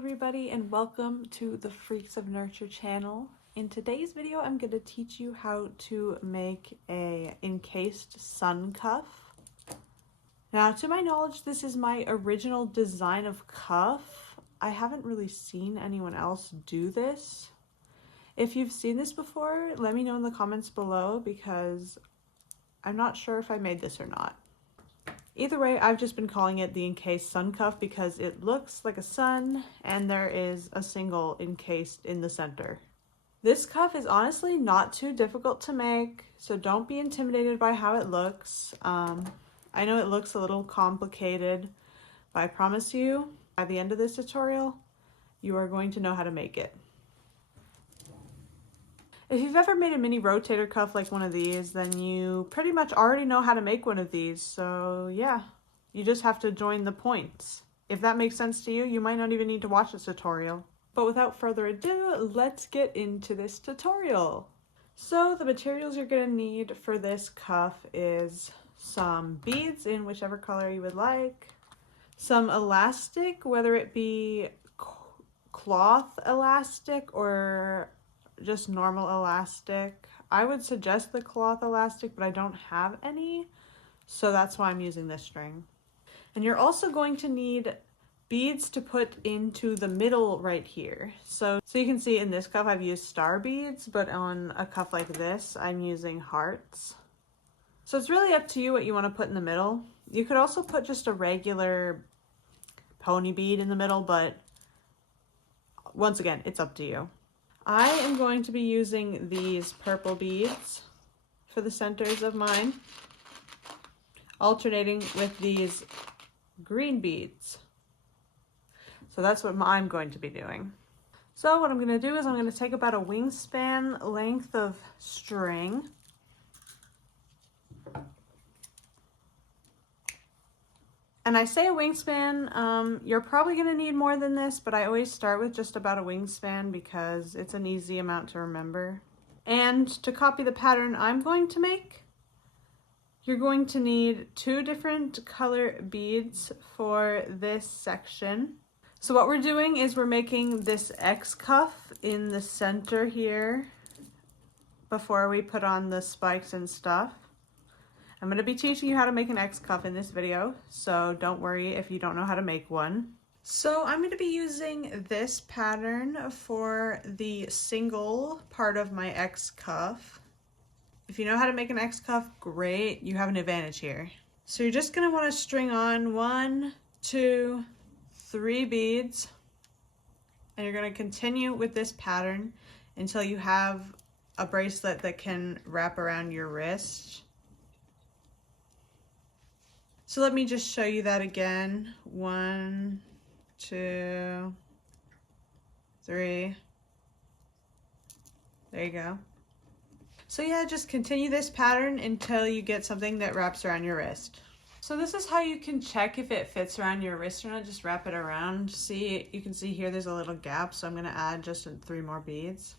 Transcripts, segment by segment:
everybody, and welcome to the Freaks of Nurture channel. In today's video, I'm going to teach you how to make a encased sun cuff. Now, to my knowledge, this is my original design of cuff. I haven't really seen anyone else do this. If you've seen this before, let me know in the comments below because I'm not sure if I made this or not. Either way, I've just been calling it the encased sun cuff because it looks like a sun and there is a single encased in the center. This cuff is honestly not too difficult to make, so don't be intimidated by how it looks. I know it looks a little complicated, but I promise you, by the end of this tutorial, you are going to know how to make it. If you've ever made a mini rotator cuff like one of these, then you pretty much already know how to make one of these. So yeah, you just have to join the points. If that makes sense to you, you might not even need to watch this tutorial. But without further ado, let's get into this tutorial. So the materials you're gonna need for this cuff is some beads in whichever color you would like, some elastic, whether it be cloth elastic or just normal elastic. I would suggest the cloth elastic, but I don't have any, so that's why I'm using this string. And you're also going to need beads to put into the middle right here. So you can see in this cuff I've used star beads, but on a cuff like this I'm using hearts. So it's really up to you what you want to put in the middle. You could also put just a regular pony bead in the middle, but once again, it's up to you. I am going to be using these purple beads for the centers of mine, alternating with these green beads. So that's what I'm going to be doing. So what I'm going to do is I'm going to take about a wingspan length of string. And I say a wingspan, you're probably going to need more than this, but I always start with just about a wingspan because it's an easy amount to remember. And to copy the pattern I'm going to make, you're going to need 2 different color beads for this section. So what we're doing is we're making this X cuff in the center here before we put on the spikes and stuff. I'm going to be teaching you how to make an X cuff in this video, so don't worry if you don't know how to make one. So I'm going to be using this pattern for the single part of my X cuff. If you know how to make an X cuff, great, you have an advantage here. So you're just going to want to string on 1, 2, 3 beads, and you're going to continue with this pattern until you have a bracelet that can wrap around your wrist. So let me just show you that again. 1, 2, 3. There you go. So yeah, just continue this pattern until you get something that wraps around your wrist. So this is how you can check if it fits around your wrist or not. Just wrap it around. See, you can see here there's a little gap, so I'm going to add just 3 more beads.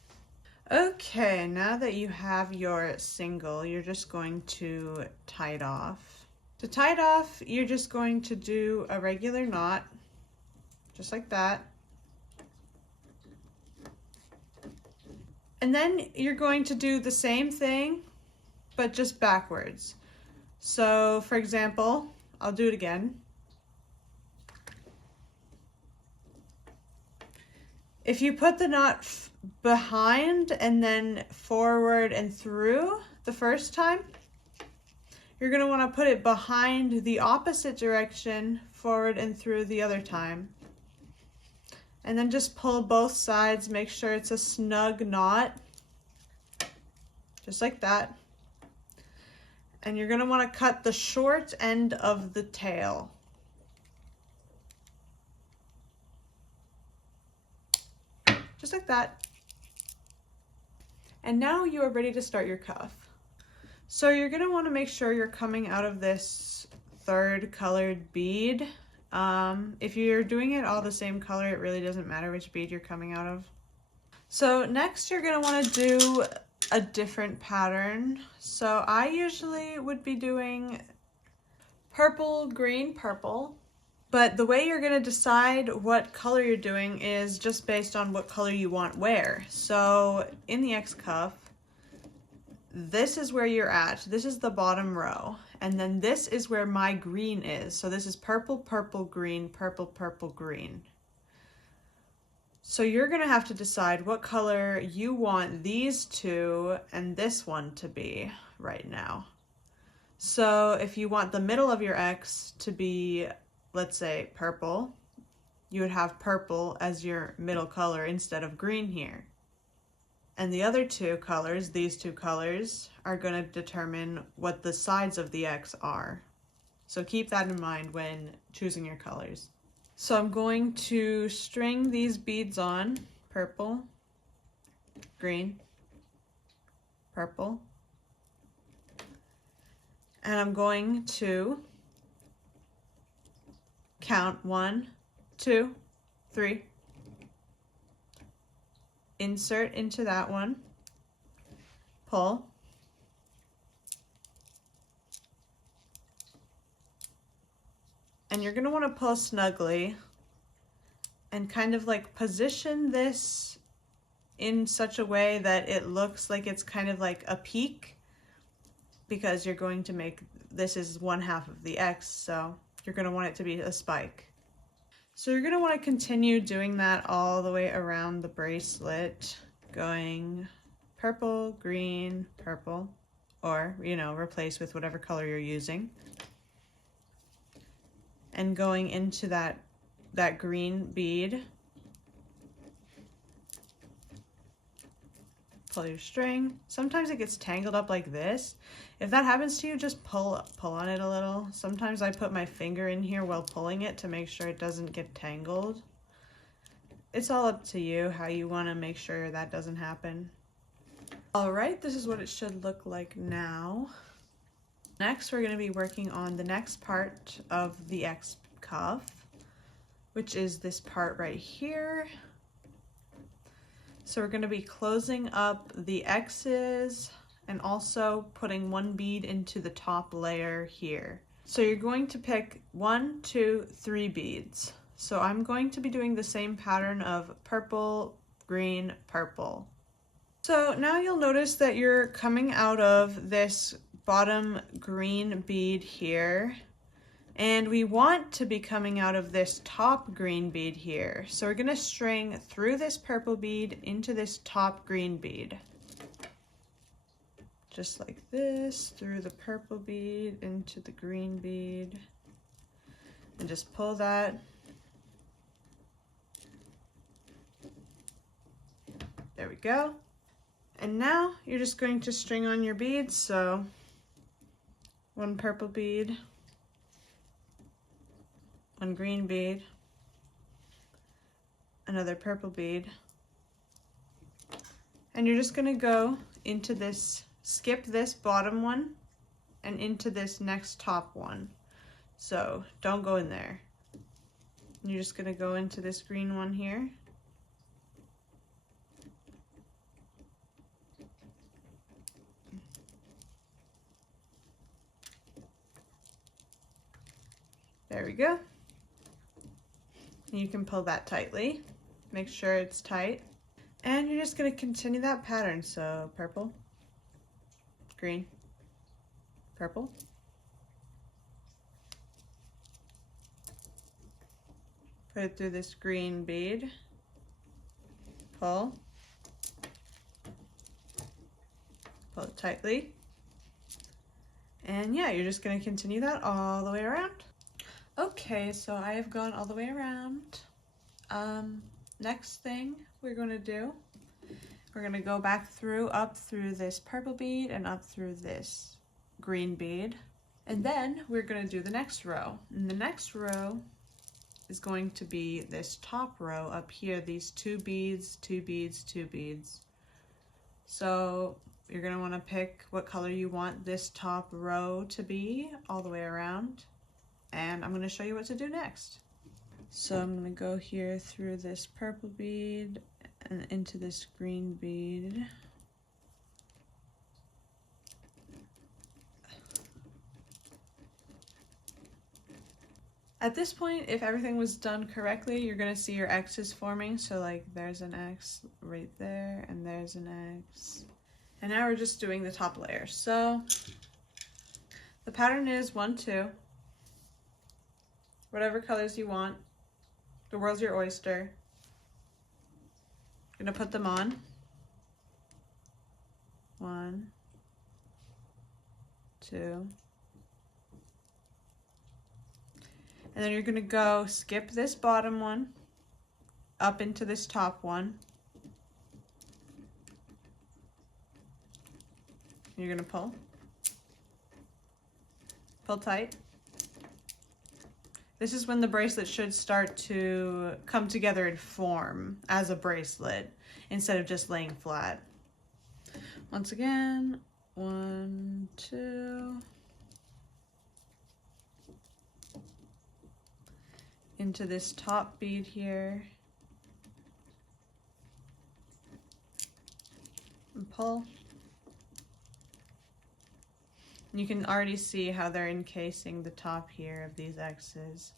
Okay, now that you have your single, you're just going to tie it off. To tie it off, you're just going to do a regular knot, just like that. And then you're going to do the same thing, but just backwards. So, for example, I'll do it again. If you put the knot behind and then forward and through the first time, you're going to want to put it behind the opposite direction, forward and through the other time. And then just pull both sides, make sure it's a snug knot, just like that. And you're going to want to cut the short end of the tail. Just like that. And now you are ready to start your cuff. So you're going to want to make sure you're coming out of this 3rd colored bead. If you're doing it all the same color, it really doesn't matter which bead you're coming out of. So next you're going to want to do a different pattern. So I usually would be doing purple, green, purple. But the way you're going to decide what color you're doing is just based on what color you want where. So in the X cuff, this is where you're at. This is the bottom row. And then this is where my green is. So this is purple, purple, green, purple, purple, green. So you're going to have to decide what color you want these two and this one to be right now. So if you want the middle of your X to be, let's say, purple, you would have purple as your middle color instead of green here. And the other two colors, these two colors, are going to determine what the sides of the X are. So keep that in mind when choosing your colors. So I'm going to string these beads on, purple, green, purple, and I'm going to count 1, 2, 3, insert into that one, pull, and you're going to want to pull snugly and kind of like position this in such a way that it looks like it's kind of like a peak, because you're going to make, this is one half of the X, so you're going to want it to be a spike. So you're going to want to continue doing that all the way around the bracelet, going purple, green, purple, or, you know, replace with whatever color you're using. And going into that green bead, pull your string. Sometimes it gets tangled up like this. If that happens to you, just pull on it a little. Sometimes I put my finger in here while pulling it to make sure it doesn't get tangled. It's all up to you how you want to make sure that doesn't happen. All right, this is what it should look like now. Next, we're going to be working on the next part of the X cuff, which is this part right here. So we're going to be closing up the X's and also putting one bead into the top layer here. So you're going to pick 1, 2, 3 beads. So I'm going to be doing the same pattern of purple, green, purple. So now you'll notice that you're coming out of this bottom green bead here, and we want to be coming out of this top green bead here. So we're going to string through this purple bead into this top green bead. Just like this, through the purple bead into the green bead, and just pull that. There we go. And now you're just going to string on your beads. So one purple bead, one green bead, another purple bead, and you're just going to go into this, skip this bottom one and into this next top one. So don't go in there. You're just going to go into this green one here. There we go. You can pull that tightly. Make sure it's tight. And you're just going to continue that pattern. So purple, green, purple. Put it through this green bead. Pull. Pull it tightly. And yeah, you're just going to continue that all the way around. Okay, so I have gone all the way around. Next thing we're going to do, we're going to go back through, up through this purple bead and up through this green bead. And then we're going to do the next row. And the next row is going to be this top row up here, these 2 beads, 2 beads, 2 beads. So you're going to want to pick what color you want this top row to be all the way around. And I'm going to show you what to do next. So I'm going to go here through this purple bead and into this green bead. At this point, if everything was done correctly, you're gonna see your X's forming. So like there's an X right there, and there's an X. And now we're just doing the top layer. So the pattern is 1, 2, whatever colors you want. The world's your oyster. Gonna put them on. 1, 2. And then you're gonna go skip this bottom one up into this top one. You're gonna pull tight. This is when the bracelet should start to come together and form as a bracelet instead of just laying flat. Once again, 1, 2. Into this top bead here. And pull. You can already see how they're encasing the top here of these X's.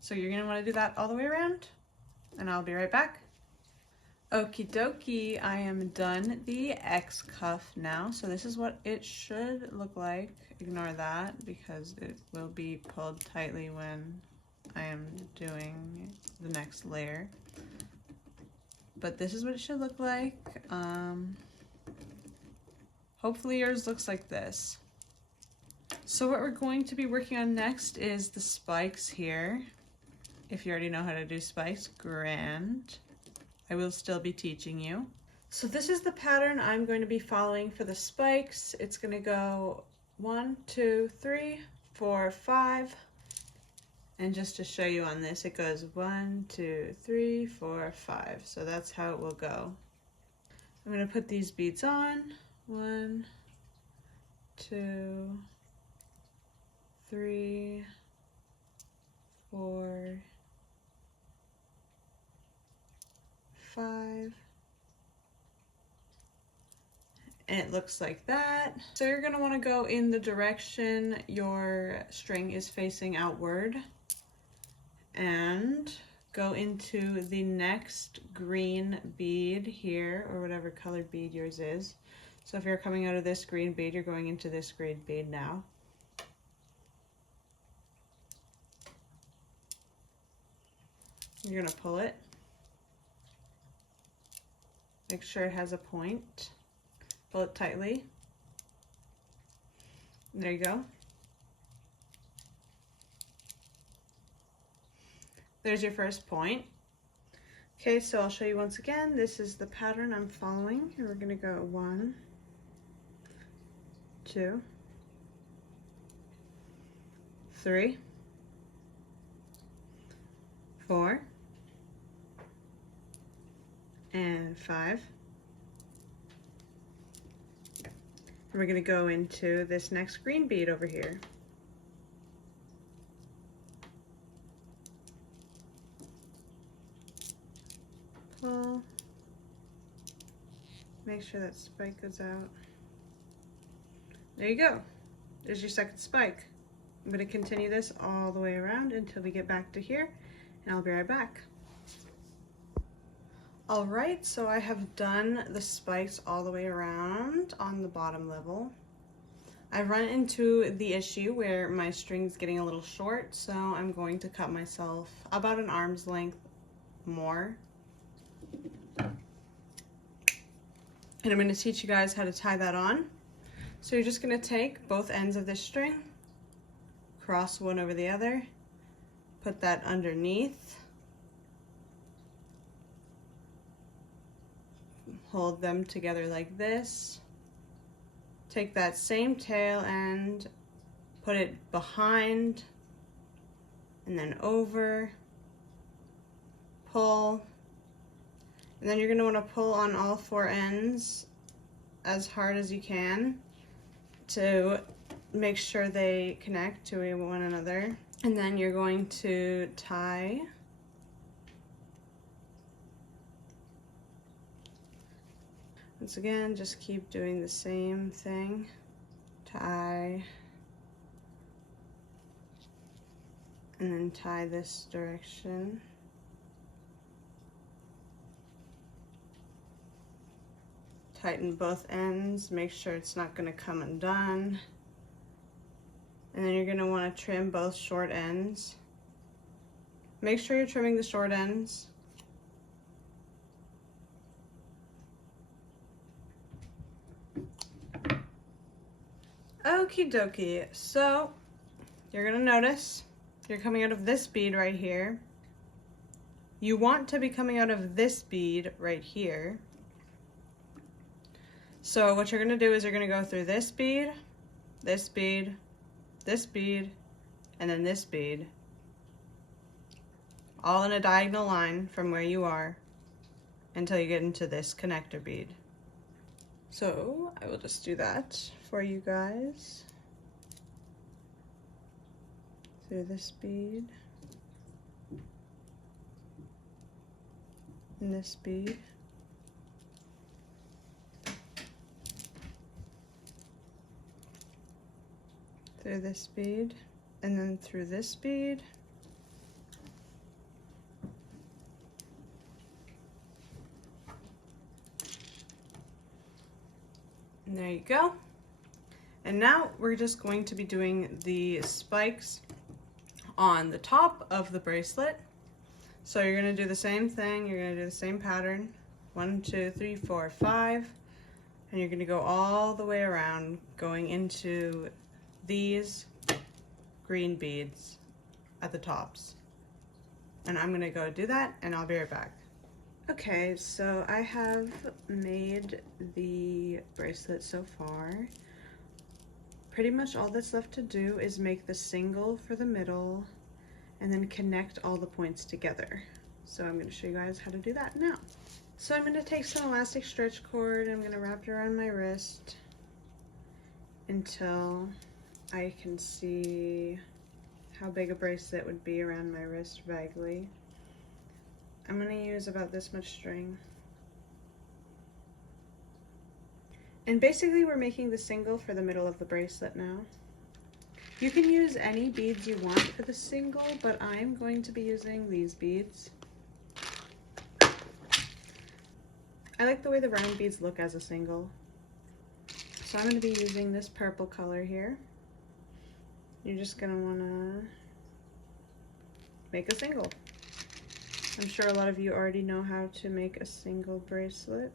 So you're gonna wanna do that all the way around, and I'll be right back. Okie dokie, I am done the X cuff now. So this is what it should look like. Ignore that because it will be pulled tightly when I am doing the next layer. But this is what it should look like. Hopefully yours looks like this. So what we're going to be working on next is the spikes here. If you already know how to do spikes, grand. I will still be teaching you. So this is the pattern I'm going to be following for the spikes. It's going to go 1, 2, 3, 4, 5. And just to show you on this, it goes 1, 2, 3, 4, 5. So that's how it will go. I'm going to put these beads on. 1, 2, 3, 4, 5. And it looks like that. So you're going to want to go in the direction your string is facing outward and go into the next green bead here, or whatever colored bead yours is. So if you're coming out of this green bead, you're going into this green bead now. You're gonna pull it. Make sure it has a point. Pull it tightly. There you go. There's your first point. Okay, so I'll show you once again. This is the pattern I'm following. And we're gonna go 1, 2, 3, 4, and 5. And we're going to go into this next green bead over here. Pull. Make sure that spike goes out. There you go. There's your second spike. I'm going to continue this all the way around until we get back to here, and I'll be right back. Alright, so I have done the spikes all the way around on the bottom level. I've run into the issue where my string's getting a little short, so I'm going to cut myself about an arm's length more. And I'm going to teach you guys how to tie that on. So you're just going to take both ends of this string, cross one over the other, put that underneath, hold them together like this, take that same tail end, put it behind, and then over, pull, and then you're going to want to pull on all 4 ends as hard as you can to make sure they connect to one another. And then you're going to tie once again. Just keep doing the same thing. Tie and then tie this direction. Tighten both ends, make sure it's not going to come undone. And then you're going to want to trim both short ends. Make sure you're trimming the short ends. Okie dokie, so you're going to notice you're coming out of this bead right here. You want to be coming out of this bead right here. So what you're going to do is you're going to go through this bead, this bead, this bead, and then this bead, all in a diagonal line from where you are until you get into this connector bead. So I will just do that for you guys. Through this bead, and this bead, through this bead, and then through this bead, and there you go. And now we're just going to be doing the spikes on the top of the bracelet. So you're going to do the same thing, you're going to do the same pattern, 1, 2, 3, 4, 5, and you're going to go all the way around, going into these green beads at the tops. And I'm gonna go do that and I'll be right back. Okay, so I have made the bracelet so far. Pretty much all that's left to do is make the single for the middle and then connect all the points together. So I'm gonna show you guys how to do that now. So I'm gonna take some elastic stretch cord, I'm gonna wrap it around my wrist until I can see how big a bracelet would be around my wrist vaguely. I'm going to use about this much string. And basically we're making the single for the middle of the bracelet now. You can use any beads you want for the single, but I'm going to be using these beads. I like the way the round beads look as a single. So I'm going to be using this purple color here. You're just going to want to make a single. I'm sure a lot of you already know how to make a single bracelet,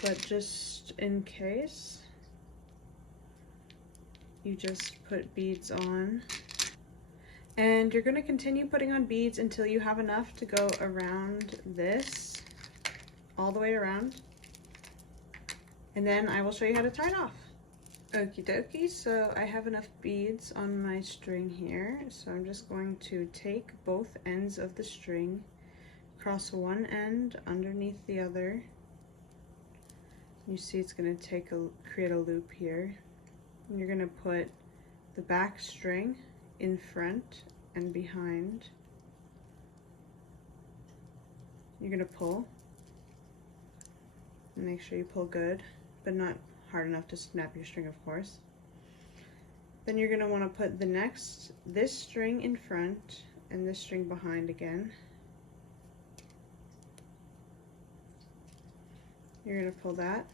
but just in case, you just put beads on. And you're going to continue putting on beads until you have enough to go around this, all the way around. And then I will show you how to tie it off. Okie dokie, so I have enough beads on my string here, so I'm just going to take both ends of the string, cross one end underneath the other. You see it's going to create a loop here. And you're going to put the back string in front and behind. You're going to pull, and make sure you pull good, but not hard enough to snap your string, of course. Then you're going to want to put this string in front and this string behind again. You're going to pull that,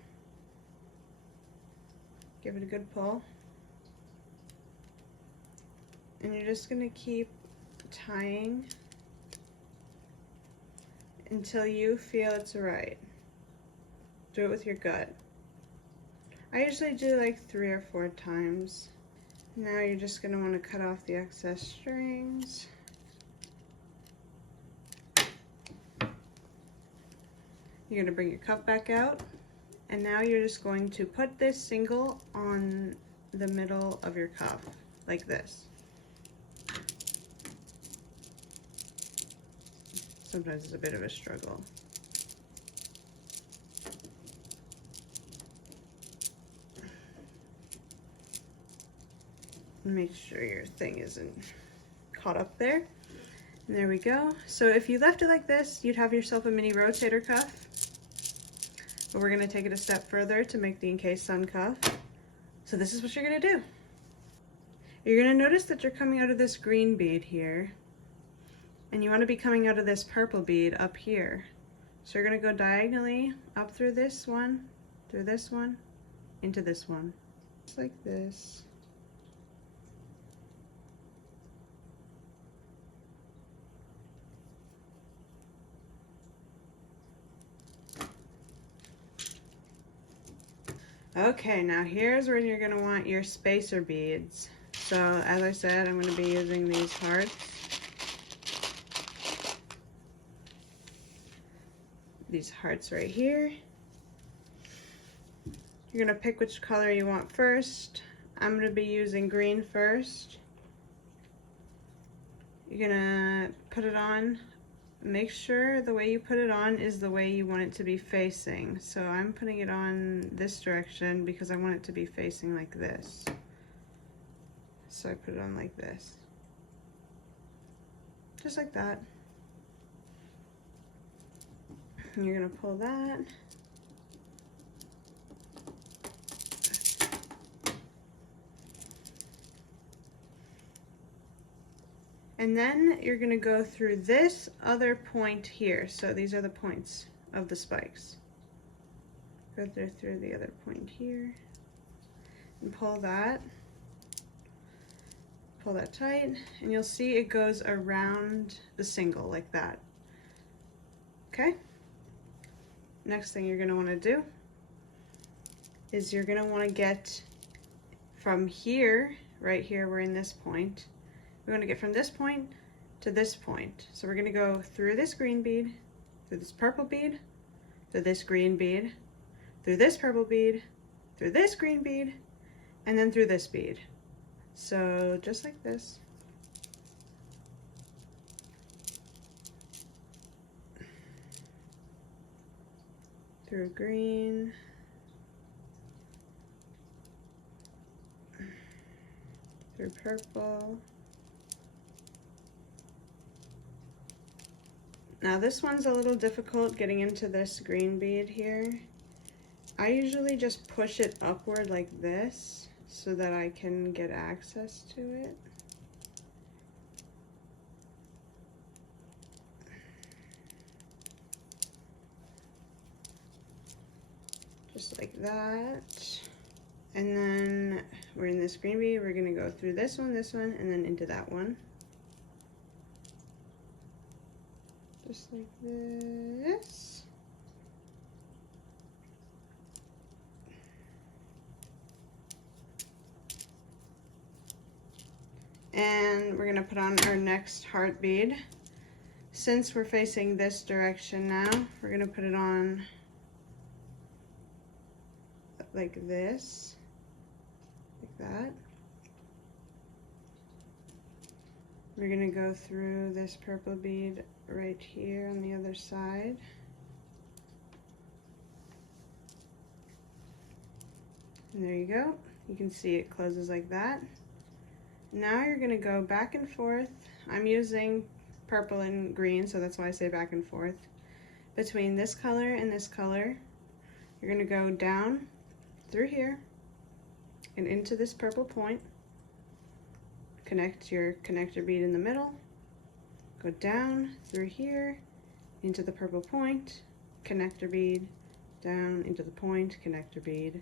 give it a good pull, and you're just going to keep tying until you feel it's right. Do it with your gut. I usually do like 3 or 4 times. Now you're just going to want to cut off the excess strings. You're going to bring your cuff back out, and now you're just going to put this single on the middle of your cuff, like this. Sometimes it's a bit of a struggle. Make sure your thing isn't caught up there. And there we go. So if you left it like this, you'd have yourself a mini rotator cuff. But we're going to take it a step further to make the Encased Sun Cuff. So this is what you're going to do. You're going to notice that you're coming out of this green bead here, and you want to be coming out of this purple bead up here. So you're going to go diagonally up through this one, into this one, just like this. Okay, now here's where you're going to want your spacer beads. So as I said, I'm going to be using these hearts. These hearts right here. You're going to pick which color you want first. I'm going to be using green first. You're going to put it on. Make sure the way you put it on is the way you want it to be facing. So I'm putting it on this direction because I want it to be facing like this. So I put it on like this. Just like that. And you're gonna pull that. And then you're gonna go through this other point here. So these are the points of the spikes. Go through the other point here and pull that tight, and you'll see it goes around the single like that. Okay? Next thing you're gonna wanna do is you're gonna wanna get from here, right here, we're in this point, we're going to get from this point to this point. So we're going to go through this green bead, through this purple bead, through this green bead, through this purple bead, through this green bead, and then through this bead. So just like this. Through green, through purple. Now this one's a little difficult getting into this green bead here. I usually just push it upward like this so that I can get access to it. Just like that. And then we're in this green bead, we're gonna go through this one, and then into that one. Just like this. And we're gonna put on our next heart bead. Since we're facing this direction now, we're gonna put it on like this, like that. We're gonna go through this purple bead right here on the other side. And there you go. You can see it closes like that. Now you're gonna go back and forth. I'm using purple and green, so that's why I say back and forth. Between this color and this color, you're gonna go down through here and into this purple point. Connect your connector bead in the middle, go down through here into the purple point, connector bead, down into the point, connector bead,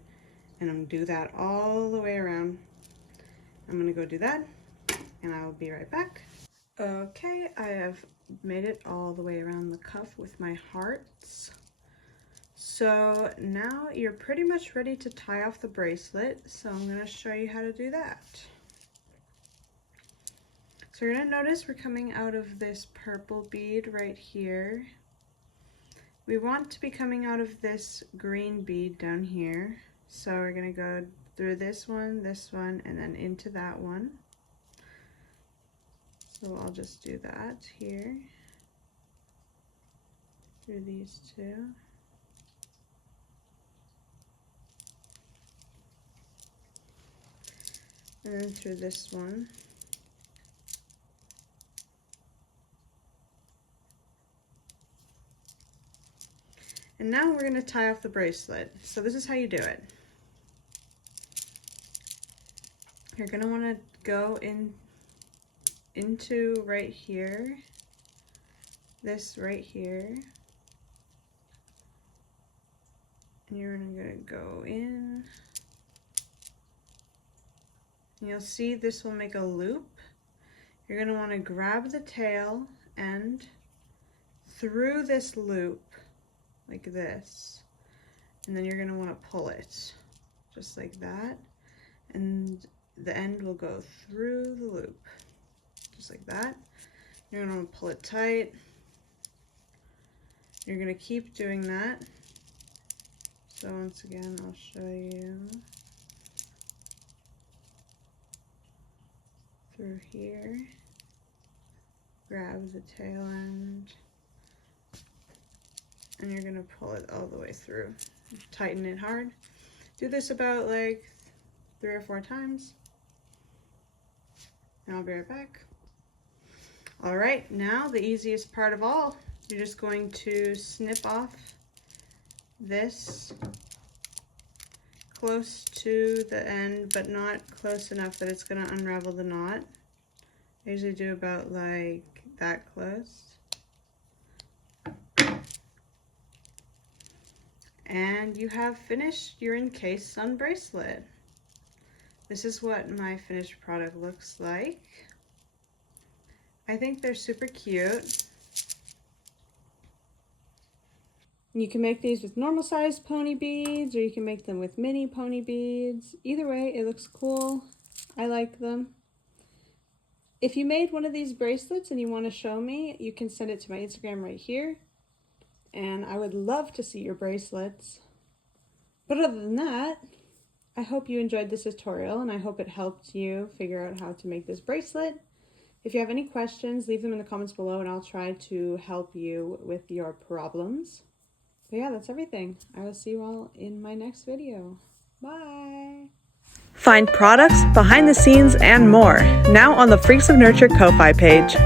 and I'm gonna do that all the way around. I'm gonna go do that and I will be right back. Okay, I have made it all the way around the cuff with my hearts. So now you're pretty much ready to tie off the bracelet, so I'm gonna show you how to do that. So you're gonna notice we're coming out of this purple bead right here. We want to be coming out of this green bead down here. So we're gonna go through this one, and then into that one. So I'll just do that here, through these two. And then through this one. And now we're going to tie off the bracelet. So this is how you do it. You're gonna want to go into right here, this right here, and you're gonna go in, and you'll see this will make a loop. You're gonna want to grab the tail end through this loop like this, and then you're gonna want to pull it just like that, and the end will go through the loop just like that. You're gonna want to pull it tight. You're gonna keep doing that. So once again, I'll show you through here. Grab the tail end, and you're gonna pull it all the way through. Tighten it hard. Do this about like 3 or 4 times, and I'll be right back. All right, now the easiest part of all. You're just going to snip off this close to the end, but not close enough that it's going to unravel the knot. I usually do about like that close. And you have finished your encased sun bracelet. This is what my finished product looks like. I think they're super cute. You can make these with normal sized pony beads, or you can make them with mini pony beads. Either way, it looks cool. I like them. If you made one of these bracelets and you want to show me, you can send it to my Instagram right here. And I would love to see your bracelets. But other than that, I hope you enjoyed this tutorial, and I hope it helped you figure out how to make this bracelet. If you have any questions, leave them in the comments below and I'll try to help you with your problems. But yeah, that's everything. I will see you all in my next video. Bye! Find products, behind the scenes, and more now on the Freaks of Nurture Ko-Fi page.